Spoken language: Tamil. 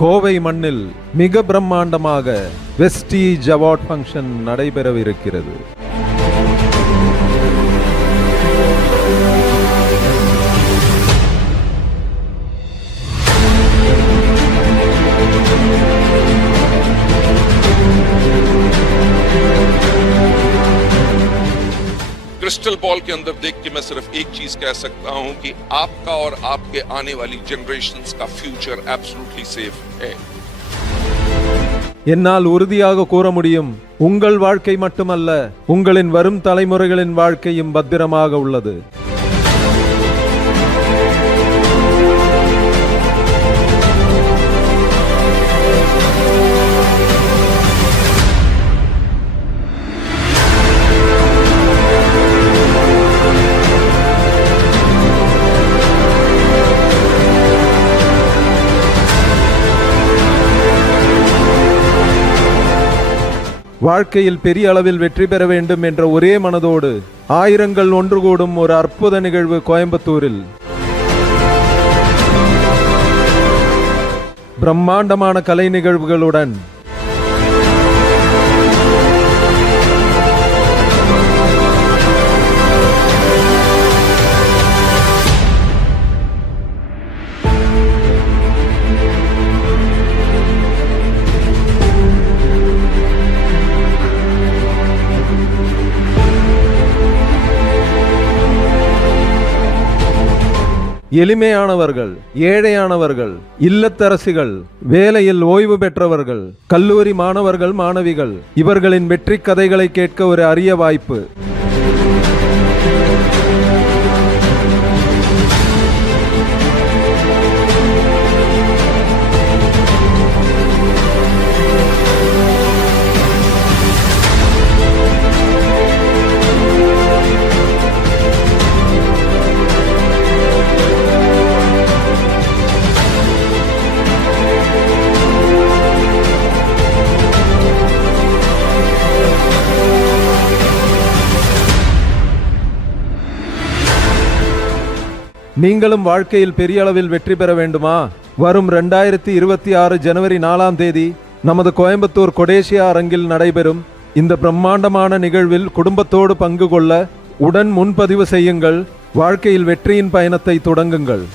கோவை மண்ணில் மிக பிரம்மாண்டமாக வெஸ்டீஜ் அவார்ட் ஃபங்க்ஷன் நடைபெறவிருக்கிறது. क्रिस्टल बॉल के अंदर देख के मैं सिर्फ एक चीज कह सकता हूं कि आपका और आपके आने वाली जनरेशंस का फ्यूचर एब्सोल्युटली सेफ है. என்னால் உறுதியாக கூற முடியும், உங்கள் வாழ்க்கை மட்டுமல்ல, உங்களின் வரும் தலைமுறைகளின் வாழ்க்கையும் பத்திரமாக உள்ளது. வாழ்க்கையில் பெரிய அளவில் வெற்றி பெற வேண்டும் என்ற ஒரே மனதோடு ஆயிரங்கள் ஒன்று கூடும் ஒரு அற்புத நிகழ்வு கோயம்புத்தூரில். பிரம்மாண்டமான கலை நிகழ்வுகளுடன் எளிமையானவர்கள், ஏழையானவர்கள், இல்லத்தரசிகள், வேலையில் ஓய்வு பெற்றவர்கள், கல்லூரி மாணவர்கள், மாணவிகள், இவர்களின் வெற்றி கதைகளை கேட்க ஒரு அரிய வாய்ப்பு. நீங்களும் வாழ்க்கையில் பெரிய அளவில் வெற்றி பெற வேண்டுமா? வரும் 2026 ஜனவரி 4ஆம் தேதி நமது கோயம்புத்தூர் கொடேசியா அரங்கில் நடைபெறும் இந்த பிரம்மாண்டமான நிகழ்வில் குடும்பத்தோடு பங்கு கொள்ள உடன் முன்பதிவு செய்யுங்கள். வாழ்க்கையில் வெற்றியின் பயணத்தை தொடங்குங்கள்.